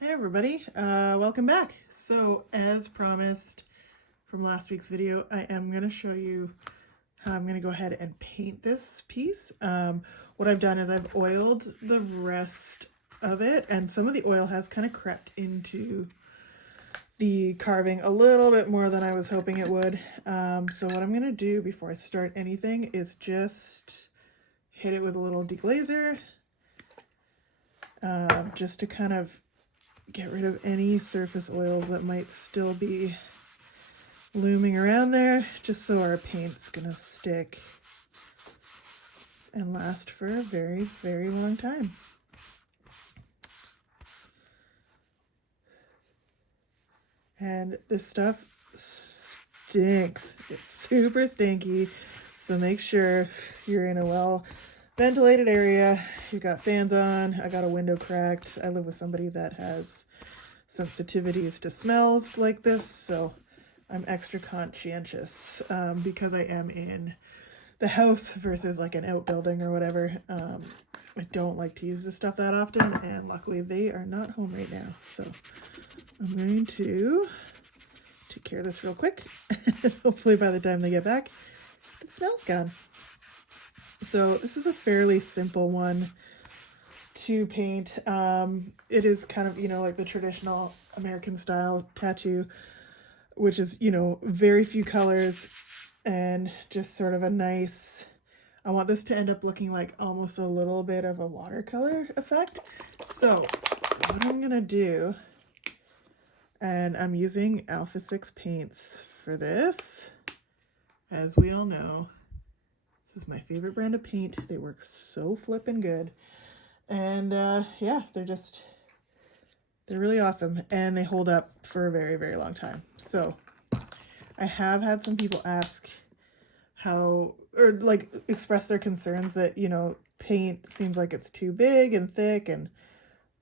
Hey everybody, welcome back. So as promised from last week's video, I am going to show you how I'm going to go ahead and paint this piece. What I've done is I've oiled the rest of it, and some of the oil has kind of crept into the carving a little bit more than I was hoping it would. So what I'm going to do before I start anything is just hit it with a little deglazer, just to kind of get rid of any surface oils that might still be looming around there, just so our paint's gonna stick and last for a very, very long time. And this stuff stinks. It's super stinky, so make sure you're in a well ventilated area. You've got fans on. I got a window cracked. I live with somebody that has sensitivities to smells like this, so I'm extra conscientious because I am in the house versus like an outbuilding or whatever. I don't like to use this stuff that often, and luckily they are not home right now, so I'm going to take care of this real quick. Hopefully by the time they get back, the smell's gone. So this is a fairly simple one to paint. It is kind of, like the traditional American style tattoo, which is, very few colors and just sort of a nice, I want this to end up looking like almost a little bit of a watercolor effect. So what I'm gonna do, and I'm using Alpha 6 paints for this. As we all know, this is my favorite brand of paint. They work so flippin' good. And yeah, they're really awesome, and they hold up for a very, very long time. So I have had some people ask how, or like express their concerns that, paint seems like it's too big and thick and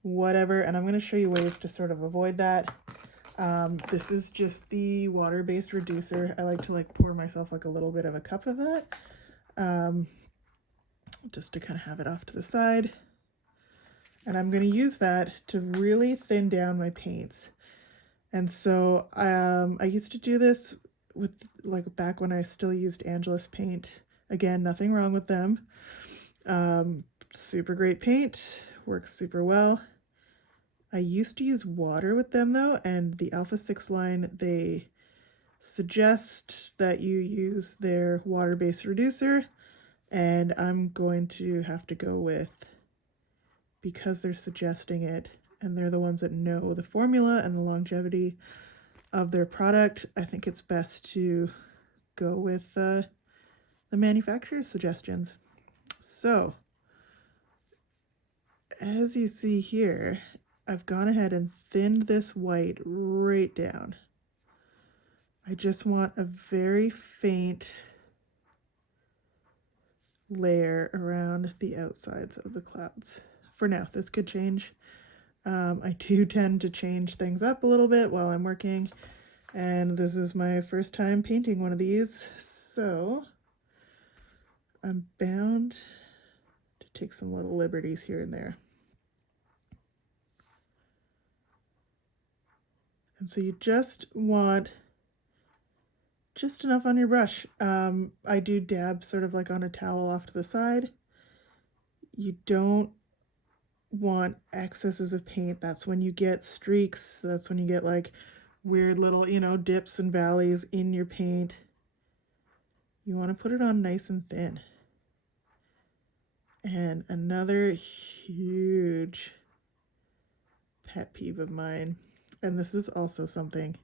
whatever. And I'm going to show you ways to sort of avoid that. This is just the water-based reducer. I like to pour myself like a little bit of a cup of that, just to kind of have it off to the side. And I'm going to use that to really thin down my paints. And so I used to do this with back when I still used Angelus paint. Again, nothing wrong with them. Super great paint, works super well. I used to use water with them though, and the Alpha 6 line, they suggest that you use their water-based reducer, and I'm going to have to go with, because they're suggesting it and they're the ones that know the formula and the longevity of their product, I think it's best to go with the manufacturer's suggestions. So as you see here, I've gone ahead and thinned this white right down. I just want a very faint layer around the outsides of the clouds. For now, this could change. I do tend to change things up a little bit while I'm working, and this is my first time painting one of these, so I'm bound to take some little liberties here and there. And so you just want just enough on your brush. I do dab sort of like on a towel off to the side. You don't want excesses of paint. That's when you get streaks. That's when you get like weird little, dips and valleys in your paint. You want to put it on nice and thin. And another huge pet peeve of mine, and this is also something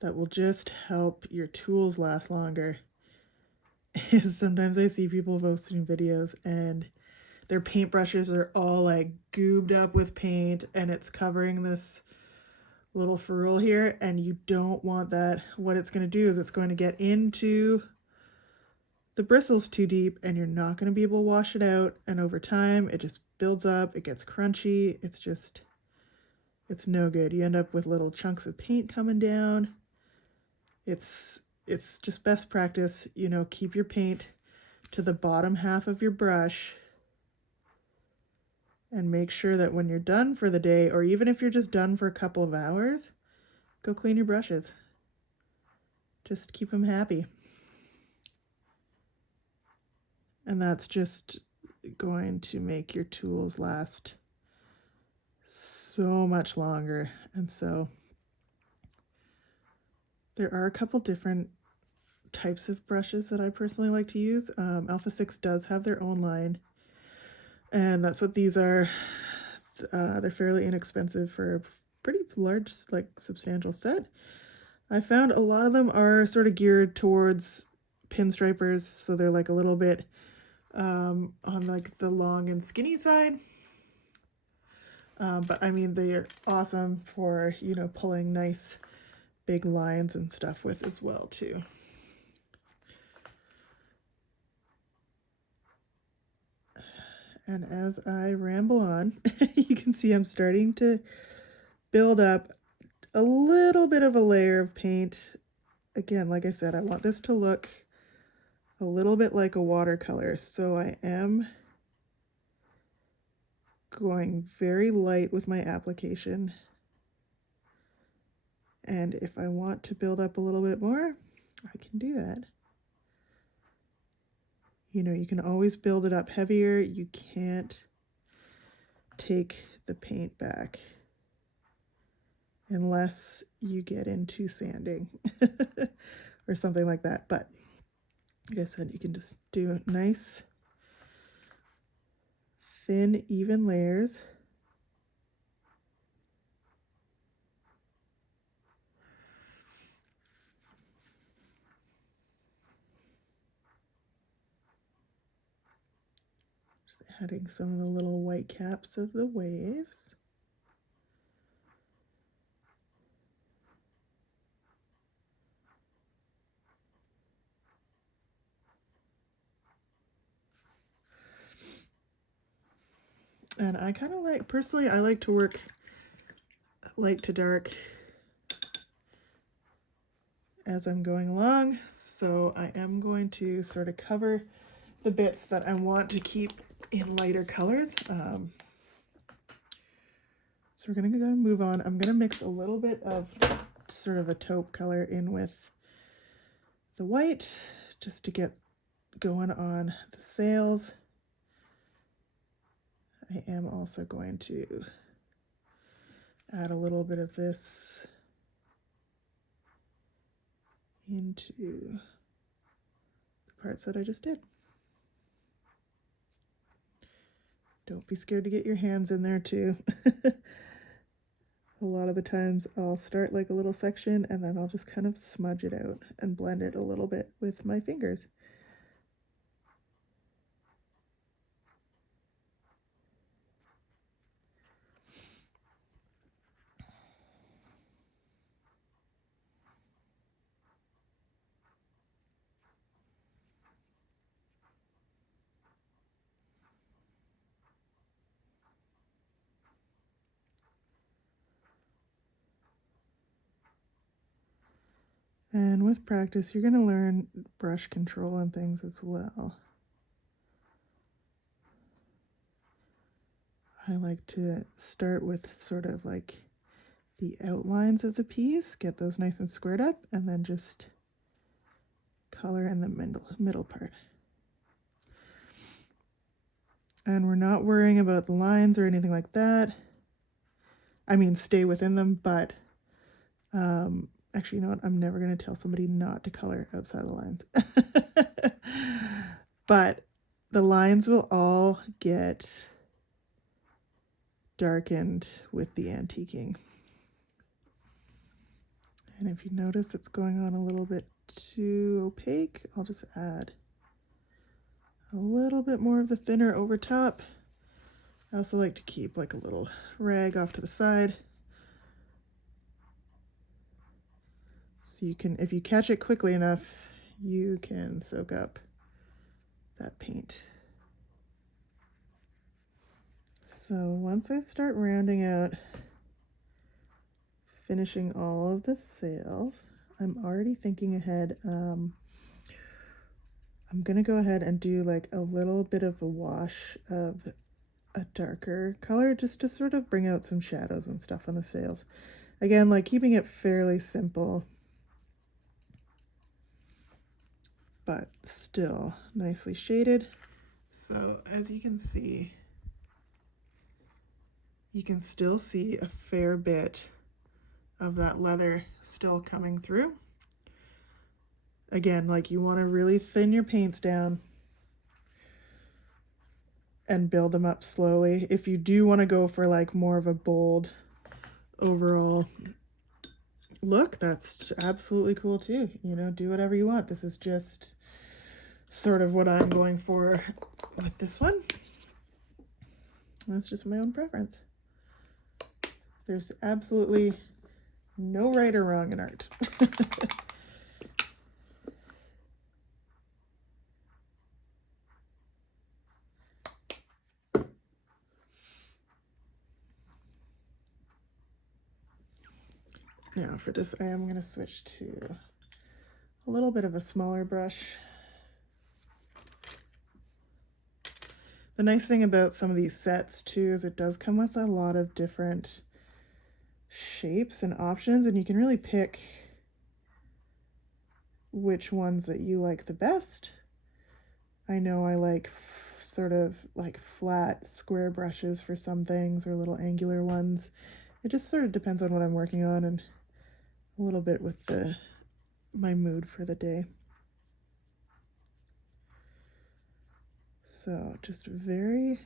that will just help your tools last longer, is sometimes I see people posting videos and their paintbrushes are all like goobed up with paint and it's covering this little ferrule here, and you don't want that. What it's going to do is it's going to get into the bristles too deep, and you're not going to be able to wash it out, and over time it just builds up, it gets crunchy, it's no good. You end up with little chunks of paint coming down. It's just best practice, keep your paint to the bottom half of your brush And make sure that when you're done for the day, or even if you're just done for a couple of hours, go clean your brushes. Just keep them happy. And that's just going to make your tools last so much longer. And so there are a couple different types of brushes that I personally like to use. Alpha 6 does have their own line, and that's what these are. They're fairly inexpensive for a pretty large, like substantial set. I found a lot of them are sort of geared towards pinstripers, so they're like a little bit on like the long and skinny side. But I mean, they are awesome for, you know, pulling nice big lines and stuff with as well too. And as I ramble on, you can see I'm starting to build up a little bit of a layer of paint. Again, like I said, I want this to look a little bit like a watercolor, so I am going very light with my application. And if I want to build up a little bit more, I can do that. You know, you can always build it up heavier. You can't take the paint back unless you get into sanding or something like that. But like I said, you can just do nice, thin, even layers. Just adding some of the little white caps of the waves. And I kind of like, personally, I like to work light to dark as I'm going along. So I am going to sort of cover the bits that I want to keep in lighter colors. So we're going to go and move on. I'm going to mix a little bit of sort of a taupe color in with the white just to get going on the sails. I am also going to add a little bit of this into the parts that I just did. Don't be scared to get your hands in there too. A lot of the times I'll start like a little section and then I'll just kind of smudge it out and blend it a little bit with my fingers. And with practice, you're going to learn brush control and things as well. I like to start with sort of like the outlines of the piece, get those nice and squared up, and then just color in the middle part. And we're not worrying about the lines or anything like that. I mean, stay within them, but actually, you know what? I'm never going to tell somebody not to color outside of the lines. But the lines will all get darkened with the antiquing. And if you notice it's going on a little bit too opaque, I'll just add a little bit more of the thinner over top. I also like to keep like a little rag off to the side. So you can, if you catch it quickly enough, you can soak up that paint. So once I start rounding out, finishing all of the sails, I'm already thinking ahead. I'm gonna go ahead and do like a little bit of a wash of a darker color just to sort of bring out some shadows and stuff on the sails. Again, like keeping it fairly simple, but still nicely shaded. So as you can see, you can still see a fair bit of that leather still coming through. Again, like you want to really thin your paints down and build them up slowly. If you do want to go for like more of a bold overall look, that's absolutely cool too. You know, do whatever you want. This is just sort of what I'm going for with this one. That's just my own preference. There's absolutely no right or wrong in art. Now for this, I am going to switch to a little bit of a smaller brush. The nice thing about some of these sets too is it does come with a lot of different shapes and options, and you can really pick which ones that you like the best. I know I like sort of like flat square brushes for some things, or little angular ones. It just sort of depends on what I'm working on and a little bit with my mood for the day. So just very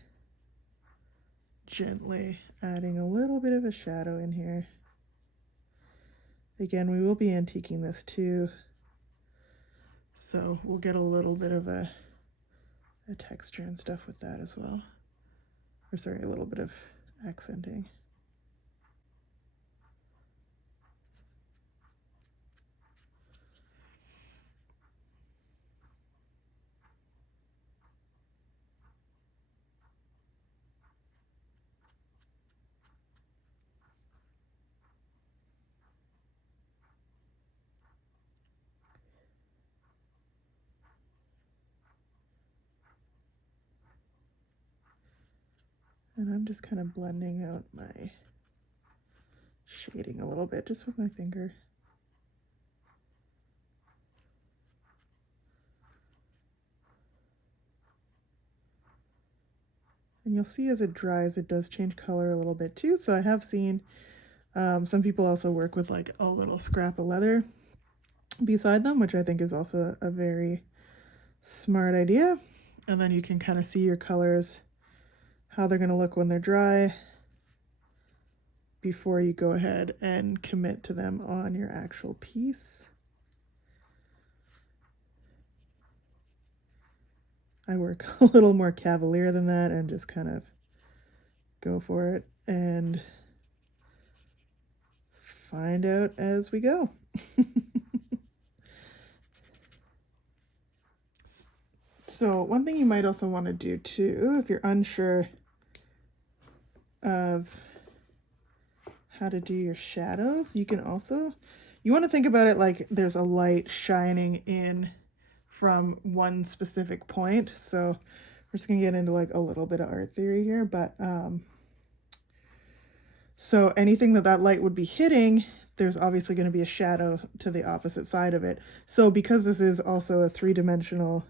gently adding a little bit of a shadow in here. Again, we will be antiquing this too, so we'll get a little bit of a texture and stuff with that as well. Or sorry, a little bit of accenting. And I'm just kind of blending out my shading a little bit just with my finger. And you'll see as it dries, it does change color a little bit too. So I have seen some people also work with like a little scrap of leather beside them, which I think is also a very smart idea. And then you can kind of see your colors, how they're going to look when they're dry, before you go ahead and commit to them on your actual piece. I work a little more cavalier than that and just kind of go for it and find out as we go. So one thing you might also want to do too, if you're unsure of how to do your shadows, you want to think about it like there's a light shining in from one specific point. So we're just gonna get into like a little bit of art theory here, but so anything that light would be hitting, there's obviously going to be a shadow to the opposite side of it. So because this is also a three-dimensional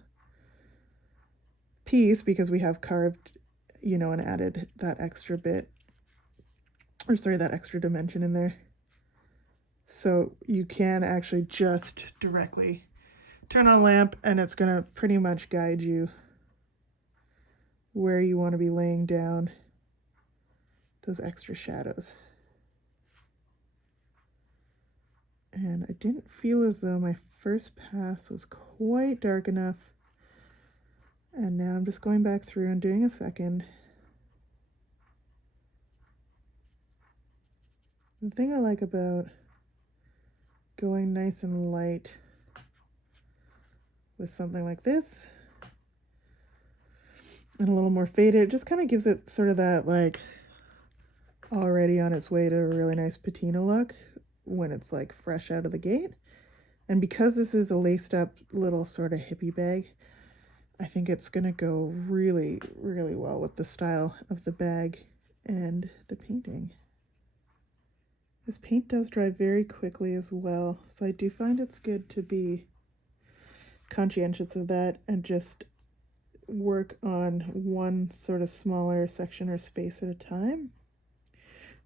piece, because we have carved, you know, and added that extra bit, or sorry, that extra dimension in there. So you can actually just directly turn on a lamp and it's going to pretty much guide you where you want to be laying down those extra shadows. And I didn't feel as though my first pass was quite dark enough. And now I'm just going back through and doing a second. The thing I like about going nice and light with something like this and a little more faded, it just kind of gives it sort of that like already on its way to a really nice patina look when it's like fresh out of the gate. And because this is a laced up little sort of hippie bag, I think it's going to go really, really well with the style of the bag and the painting. This paint does dry very quickly as well, so I do find it's good to be conscientious of that and just work on one sort of smaller section or space at a time.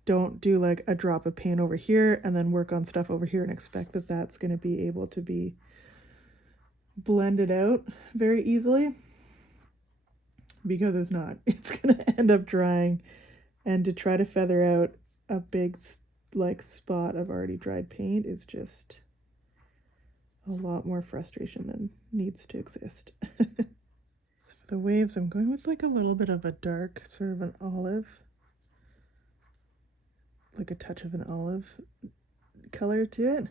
Don't do like a drop of paint over here and then work on stuff over here and expect that that's going to be able to be blended out very easily, because it's not. It's going to end up drying, and to try to feather out a big like spot of already dried paint is just a lot more frustration than needs to exist. So for the waves, I'm going with like a little bit of a dark, sort of an olive, like a touch of an olive color to it.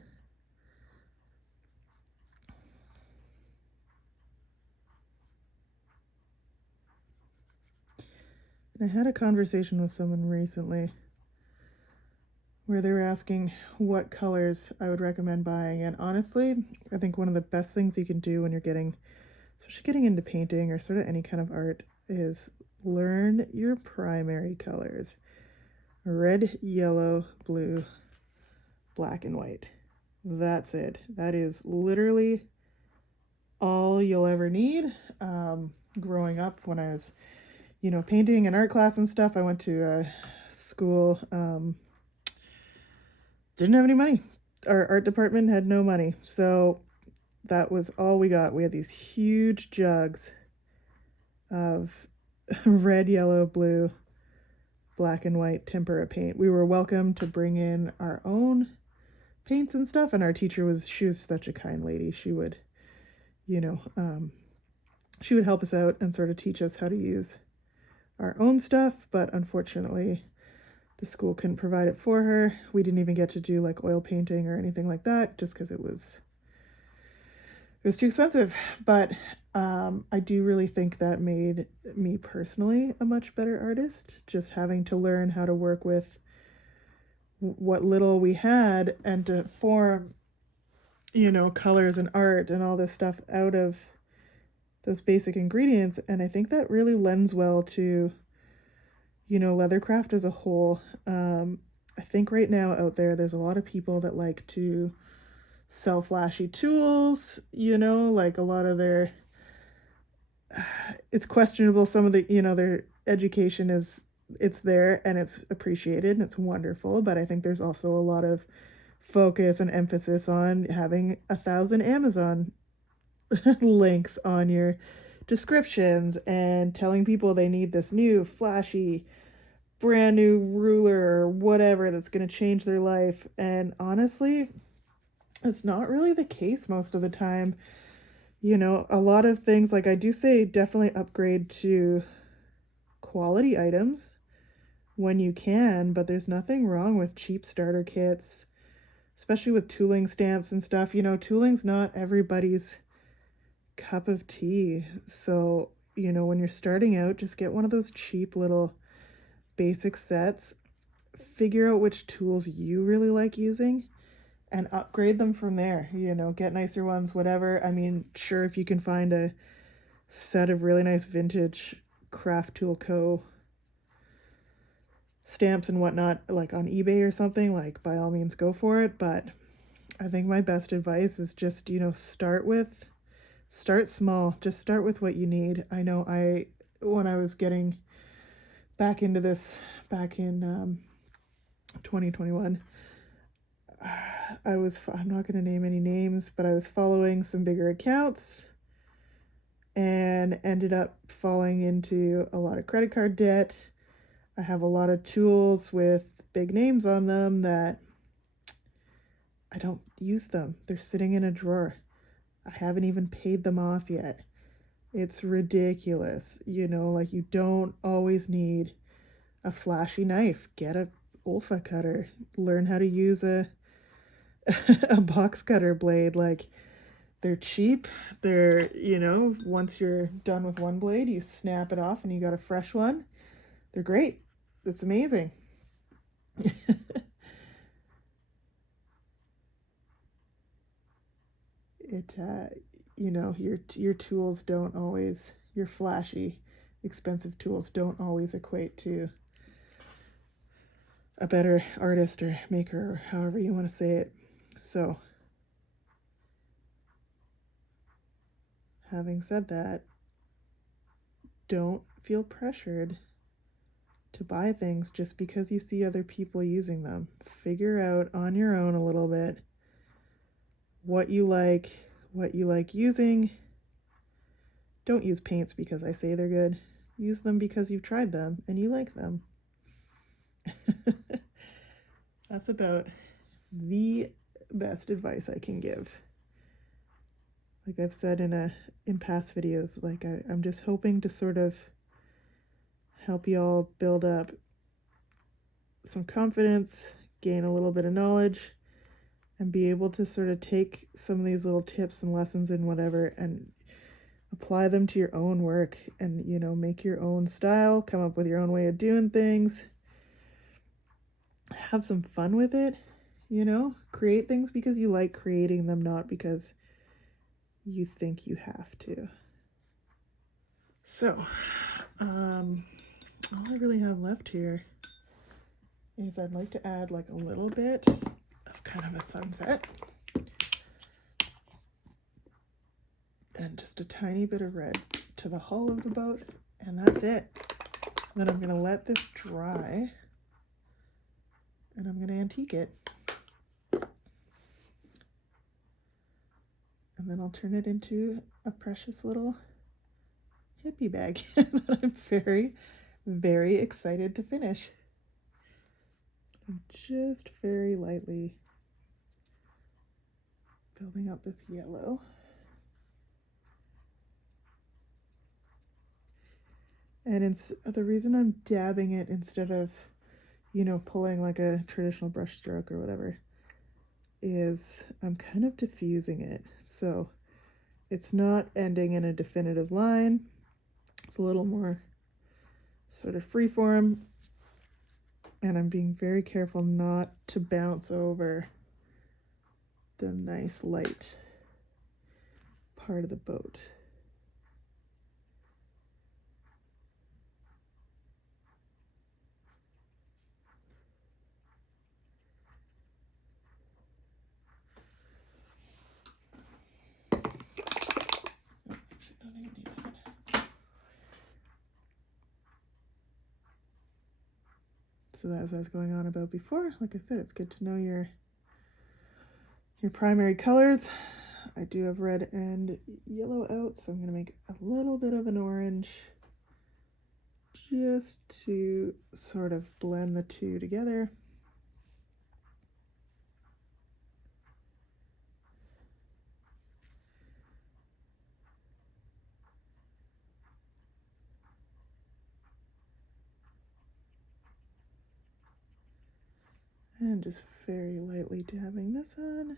And I had a conversation with someone recently where they were asking what colors I would recommend buying. And honestly, I think one of the best things you can do when you're especially getting into painting or sort of any kind of art, is learn your primary colors. Red, yellow, blue, black, and white. That's it. That is literally all you'll ever need. Growing up, when I was, painting and art class and stuff, I went to a school, didn't have any money. Our art department had no money, so that was all we got. We had these huge jugs of red, yellow, blue, black, and white tempera paint. We were welcome to bring in our own paints and stuff, and our teacher she was such a kind lady. She would, she would help us out and sort of teach us how to use our own stuff, but unfortunately the school couldn't provide it for her. We didn't even get to do like oil painting or anything like that, just because it was too expensive. But I do really think that made me personally a much better artist, just having to learn how to work with what little we had and to form, colors and art and all this stuff out of those basic ingredients. And I think that really lends well to, leathercraft as a whole. I think right now out there's a lot of people that like to sell flashy tools, like a lot of it's questionable. Some of the, their education it's there and it's appreciated and it's wonderful, but I think there's also a lot of focus and emphasis on having 1,000 Amazon links on your descriptions and telling people they need this new flashy brand new ruler or whatever that's going to change their life. And honestly, it's not really the case most of the time. A lot of things, like I do say, definitely upgrade to quality items when you can, but there's nothing wrong with cheap starter kits, especially with tooling stamps and stuff. Tooling's not everybody's cup of tea. So, when you're starting out, just get one of those cheap little basic sets, figure out which tools you really like using, and upgrade them from there. Get nicer ones, whatever. I mean, sure, if you can find a set of really nice vintage Craft Tool Co. stamps and whatnot, like on eBay or something, like by all means go for it. But I think my best advice is just, start small. Just start with what you need. I know when I was getting back into this back in 2021, I'm not going to name any names, but I was following some bigger accounts and ended up falling into a lot of credit card debt. I have a lot of tools with big names on them that I don't use them. They're sitting in a drawer. I haven't even paid them off yet. It's ridiculous. Like, you don't always need a flashy knife. Get a Olfa cutter. Learn how to use a box cutter blade. Like, they're cheap. They're, once you're done with one blade, you snap it off and you got a fresh one. They're great. It's amazing. you know, your tools don't always, your flashy, expensive tools don't always equate to a better artist or maker, or however you want to say it. So, having said that, don't feel pressured to buy things just because you see other people using them. Figure out on your own a little bit what you like using. Don't use paints because I say they're good. Use them because you've tried them and you like them. That's about the best advice I can give. Like I've said in past videos, like I'm just hoping to sort of help y'all build up some confidence, gain a little bit of knowledge, and be able to sort of take some of these little tips and lessons and whatever and apply them to your own work and, you know, make your own style, come up with your own way of doing things, have some fun with it, you know, create things because you like creating them, not because you think you have to. So, all I really have left here is I'd like to add like a little bit of kind of a sunset and just a tiny bit of red to the hull of the boat, and that's it. Then I'm going to let this dry and I'm going to antique it. And then I'll turn it into a precious little hippie bag that I'm very, very excited to finish. I'm just very lightly building up this yellow. And the reason I'm dabbing it instead of, you know, pulling like a traditional brush stroke or whatever is I'm kind of diffusing it. So it's not ending in a definitive line. It's a little more sort of freeform. And I'm being very careful not to bounce over the nice light part of the boat. So as I was going on about before, like I said, it's good to know your primary colors. I do have red and yellow out, so I'm going to make a little bit of an orange just to sort of blend the two together. And just very lightly dabbing this on.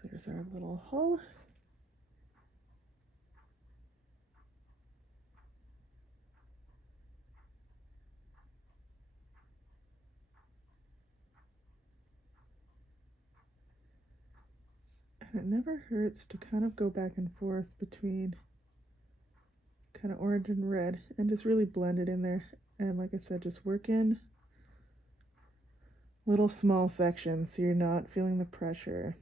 So there's our little hull. And it never hurts to kind of go back and forth between kind of orange and red and just really blend it in there. And like I said, just work in little small sections so you're not feeling the pressure.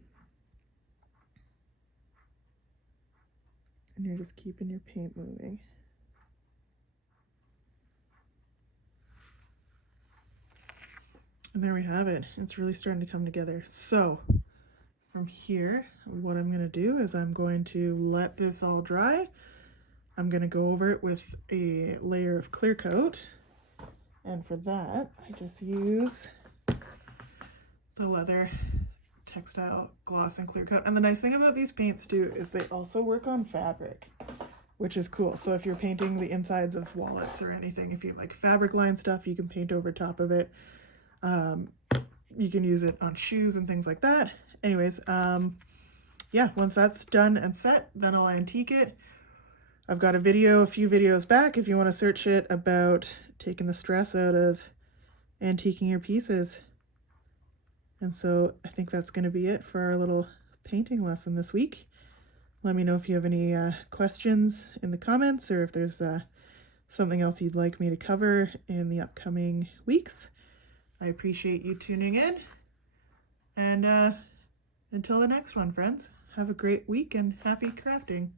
And you're just keeping your paint moving. And there we have it. It's really starting to come together. So from here, what I'm going to do is I'm going to let this all dry. I'm going to go over it with a layer of clear coat. And for that, I just use the leather textile gloss and clear coat. And the nice thing about these paints too is they also work on fabric, which is cool. So if you're painting the insides of wallets or anything, if you like fabric line stuff, you can paint over top of it. You can use it on shoes and things like that. Anyways, yeah, once that's done and set, then I'll antique it. I've got a video, a few videos back, if you want to search it, about taking the stress out of antiquing your pieces. And so I think that's going to be it for our little painting lesson this week. Let me know if you have any questions in the comments, or if there's something else you'd like me to cover in the upcoming weeks. I appreciate you tuning in. And until the next one, friends, have a great week and happy crafting.